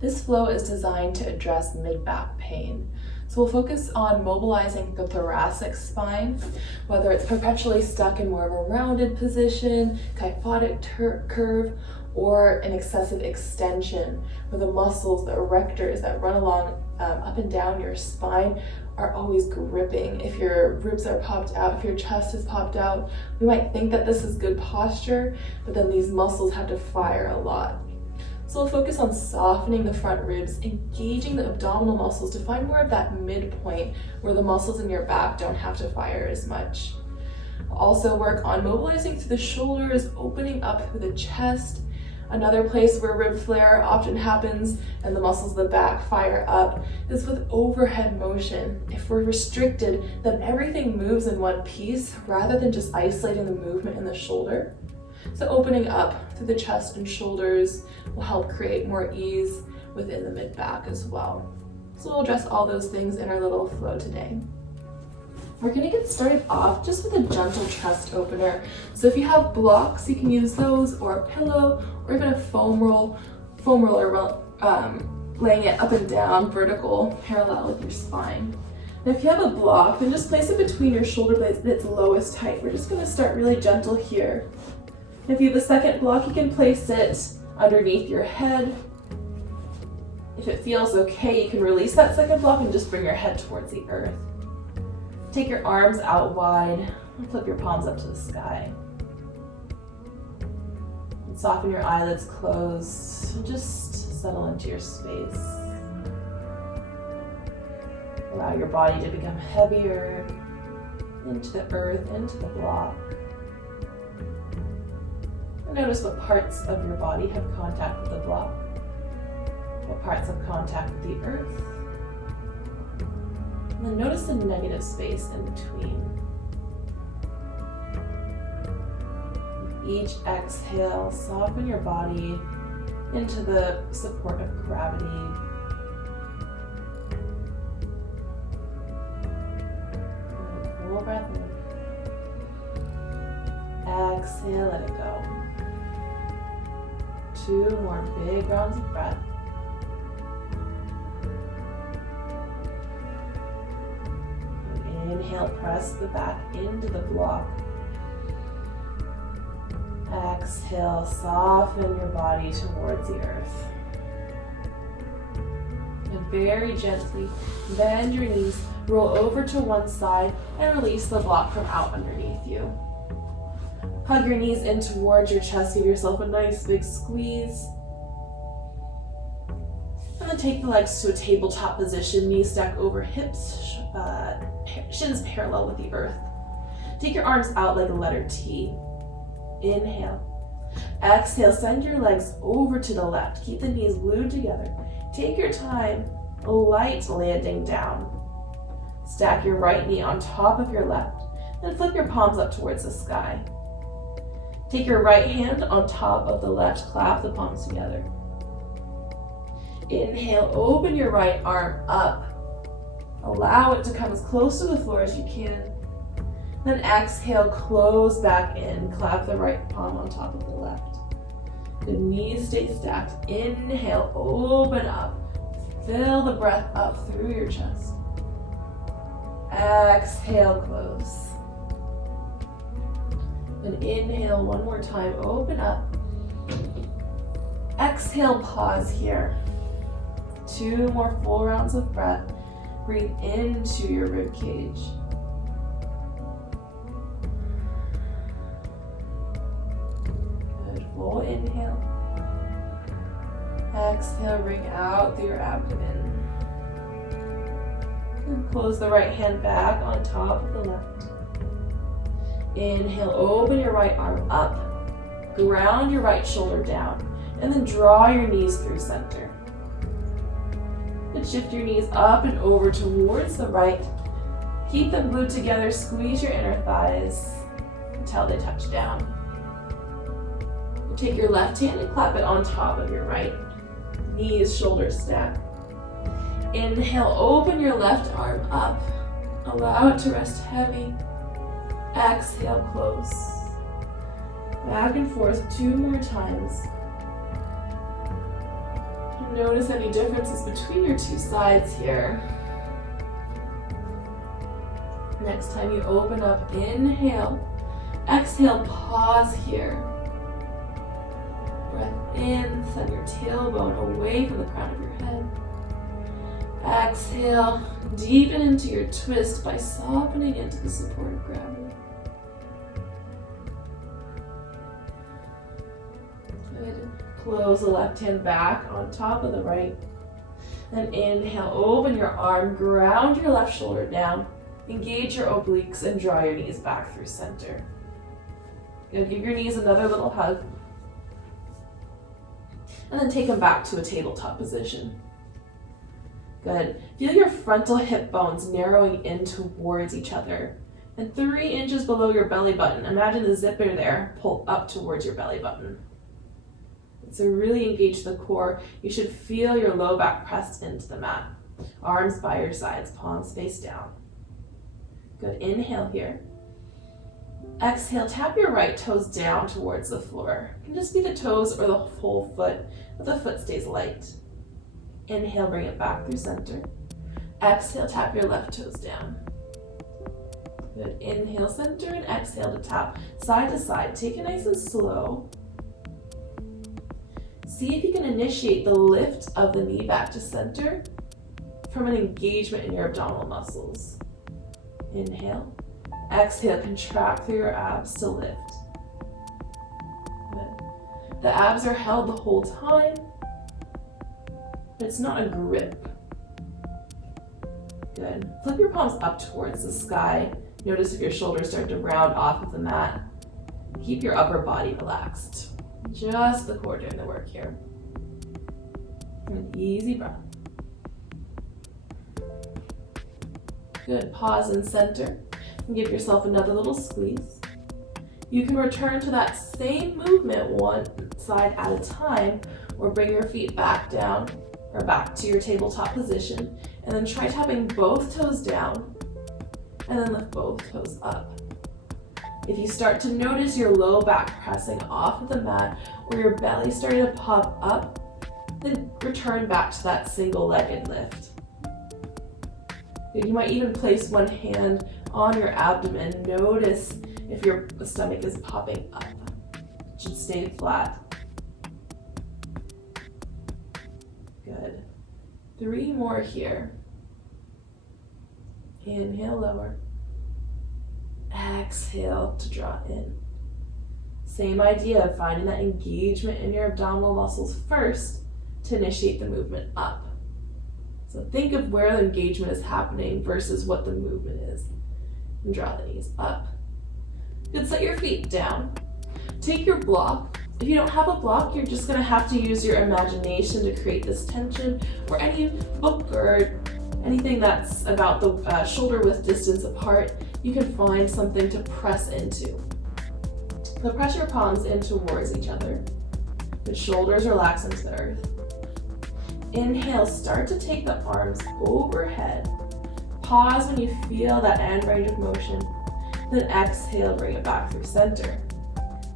This flow is designed to address mid-back pain. So we'll focus on mobilizing the thoracic spine, whether it's perpetually stuck in more of a rounded position, kyphotic curve, or an excessive extension, where the muscles, the erectors that run along up and down your spine are always gripping. If your ribs are popped out, if your chest is popped out, we might think that this is good posture, but then these muscles have to fire a lot. So we'll focus on softening the front ribs, engaging the abdominal muscles to find more of that midpoint where the muscles in your back don't have to fire as much. We'll also work on mobilizing through the shoulders, opening up through the chest. Another place where rib flare often happens and the muscles of the back fire up is with overhead motion. If we're restricted, then everything moves in one piece rather than just isolating the movement in the shoulder. So opening up through the chest and shoulders will help create more ease within the mid-back as well. So we'll address all those things in our little flow today. We're going to get started off just with a gentle chest opener. So if you have blocks, you can use those, or a pillow, or even a foam roller, laying it up and down, vertical, parallel with your spine. And if you have a block, then just place it between your shoulder blades at its lowest height. We're just going to start really gentle here. If you have a second block, you can place it underneath your head. If it feels okay, you can release that second block and just bring your head towards the earth. Take your arms out wide and flip your palms up to the sky. And soften your eyelids closed and just settle into your space. Allow your body to become heavier into the earth, into the block. And notice what parts of your body have contact with the block, what parts have contact with the earth. And then notice the negative space in between. With each exhale, soften your body into the support of gravity. Full breath in. Exhale, let it go. 2 more big rounds of breath. Inhale, press the back into the block. Exhale, soften your body towards the earth. And very gently bend your knees, roll over to one side, and release the block from out underneath you. Hug your knees in towards your chest, give yourself a nice big squeeze. And then take the legs to a tabletop position, knees stack over hips, shins parallel with the earth. Take your arms out like a letter T. Inhale. Exhale, send your legs over to the left. Keep the knees glued together. Take your time, a light landing down. Stack your right knee on top of your left, then flip your palms up towards the sky. Take your right hand on top of the left, clasp the palms together. Inhale, open your right arm up. Allow it to come as close to the floor as you can. Then exhale, close back in. Clap the right palm on top of the left. The knees stay stacked. Inhale, open up. Fill the breath up through your chest. Exhale, close. Then inhale one more time, open up. Exhale, pause here. 2 more full rounds of breath. Breathe into your rib cage. Good, full inhale. Exhale, bring out through your abdomen. And close the right hand back on top of the left. Inhale, open your right arm up. Ground your right shoulder down. And then draw your knees through center. And shift your knees up and over towards the right. Keep them glued together. Squeeze your inner thighs until they touch down. Take your left hand and clap it on top of your right. Knees, shoulders stack. Inhale, open your left arm up. Allow it to rest heavy. Exhale, close. Back and forth 2 more times. Notice any differences between your two sides here. Next time you open up, inhale. Exhale, pause here. Breath in, send your tailbone away from the crown of your head. Exhale, deepen into your twist by softening into the support of gravity. Good. Close the left hand back on top of the right. Then inhale, open your arm, ground your left shoulder down. Engage your obliques and draw your knees back through center. Good. Give your knees another little hug. And then take them back to a tabletop position. Good. Feel your frontal hip bones narrowing in towards each other. And 3 inches below your belly button, imagine the zipper there, pull up towards your belly button. So really engage the core. You should feel your low back pressed into the mat. Arms by your sides, palms face down. Good. Inhale here. Exhale, tap your right toes down towards the floor. It can just be the toes or the whole foot, but the foot stays light. Inhale, bring it back through center. Exhale, tap your left toes down. Good. Inhale, center, and exhale to tap side to side. Take it nice and slow. See if you can initiate the lift of the knee back to center from an engagement in your abdominal muscles. Inhale. Exhale, contract through your abs to lift. Good. The abs are held the whole time, but it's not a grip. Good. Flip your palms up towards the sky. Notice if your shoulders start to round off of the mat. Keep your upper body relaxed. Just the core doing the work here. An easy breath. Good. Pause and center. And give yourself another little squeeze. You can return to that same movement one side at a time, or bring your feet back down or back to your tabletop position, and then try tapping both toes down and then lift both toes up. If you start to notice your low back pressing off of the mat or your belly starting to pop up, then return back to that single-legged lift. You might even place one hand on your abdomen. Notice if your stomach is popping up. It should stay flat. Good. 3 more here. Inhale, lower. Exhale to draw in. Same idea of finding that engagement in your abdominal muscles first to initiate the movement up. So think of where the engagement is happening versus what the movement is. And draw the knees up. Good, set your feet down. Take your block. If you don't have a block, you're just gonna have to use your imagination to create this tension, or any book or anything that's about the shoulder width distance apart. You can find something to press into. So press your palms in towards each other. The shoulders relax into the earth. Inhale, start to take the arms overhead. Pause when you feel that end range of motion. Then exhale, bring it back through center.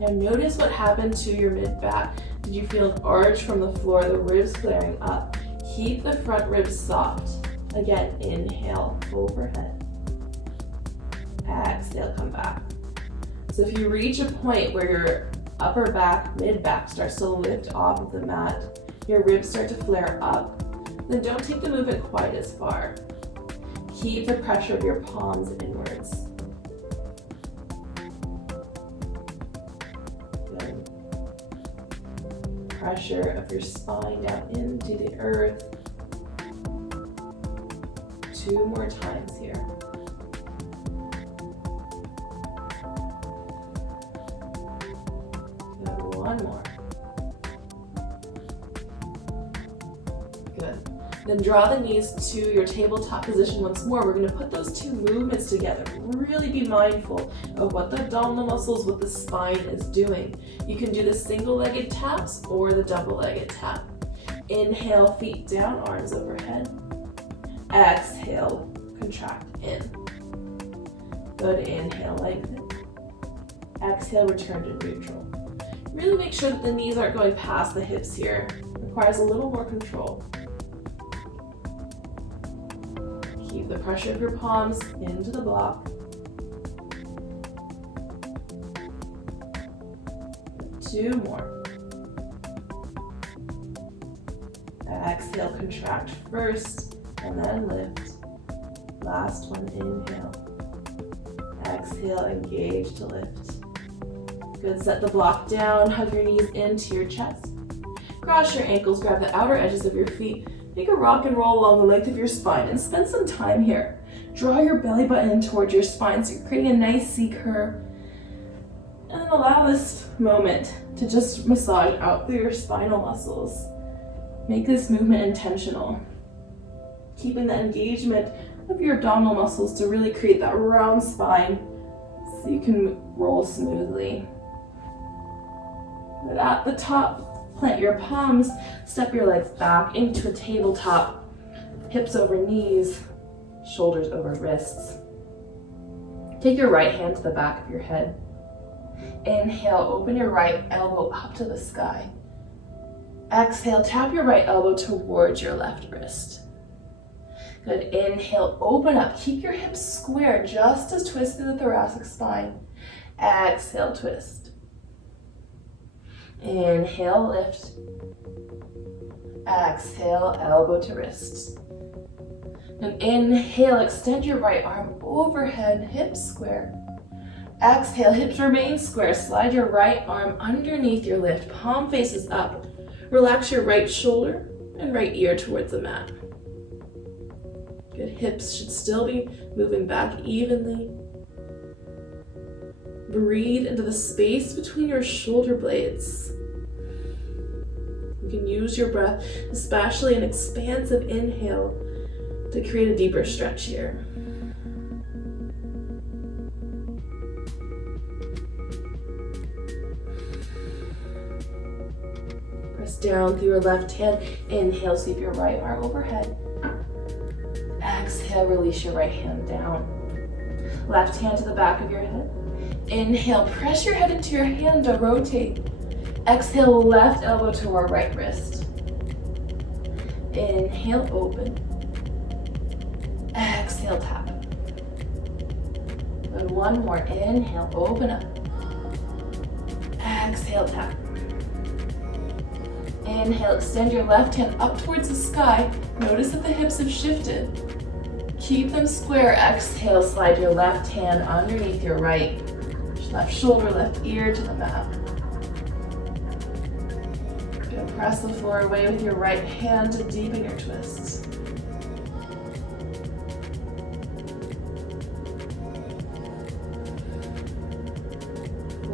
Now notice what happened to your mid-back. Did you feel an arch from the floor, the ribs flaring up? Keep the front ribs soft. Again, inhale, overhead. Exhale, come back. So if you reach a point where your upper back, mid-back starts to lift off of the mat, your ribs start to flare up, then don't take the movement quite as far. Keep the pressure of your palms inwards. Good. Pressure of your spine down into the earth. 2 more times here. Good. 1 more. Good. Then draw the knees to your tabletop position once more. We're going to put those 2 movements together. Really be mindful of what the abdominal muscles, what the spine is doing. You can do the single-legged taps or the double-legged tap. Inhale, feet down, arms overhead. Exhale, contract in. Good. Inhale, lengthen. Exhale, return to neutral. Really make sure that the knees aren't going past the hips here. requires a little more control. Keep the pressure of your palms into the block. 2 more. Exhale, contract first, and then lift. Last one, inhale. Exhale, engage to lift. Good, set the block down, hug your knees into your chest. Cross your ankles, grab the outer edges of your feet. Make a rock and roll along the length of your spine and spend some time here. Draw your belly button towards your spine so you're creating a nice C curve. And then allow this moment to just massage out through your spinal muscles. Make this movement intentional. Keeping the engagement of your abdominal muscles to really create that round spine so you can roll smoothly. But at the top, plant your palms, step your legs back into a tabletop, hips over knees, shoulders over wrists. Take your right hand to the back of your head. Inhale, open your right elbow up to the sky. Exhale, tap your right elbow towards your left wrist. Good, inhale, open up. Keep your hips square just as twist through the thoracic spine. Exhale, twist. Inhale, lift. Exhale, elbow to wrist. And inhale, extend your right arm overhead, hips square. Exhale, hips remain square. Slide your right arm underneath your lift. Palm faces up. Relax your right shoulder and right ear towards the mat. Good, hips should still be moving back evenly. Breathe into the space between your shoulder blades. You can use your breath, especially an expansive inhale, to create a deeper stretch here. Press down through your left hand. Inhale, sweep your right arm overhead. Exhale, release your right hand down. Left hand to the back of your head. Inhale, press your head into your hand to rotate. Exhale, left elbow to our right wrist. Inhale, open. Exhale, tap. And one more. Inhale, open up. Exhale, tap. Inhale, extend your left hand up towards the sky. Notice that the hips have shifted. Keep them square. Exhale, slide your left hand underneath your right. Left shoulder, left ear to the mat. Good. Press the floor away with your right hand to deepen your twists.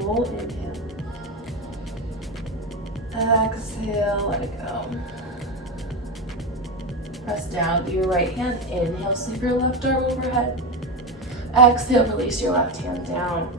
Full inhale. Exhale, let it go. Press down through your right hand. Inhale, sweep your left arm overhead. Exhale, release your left hand down.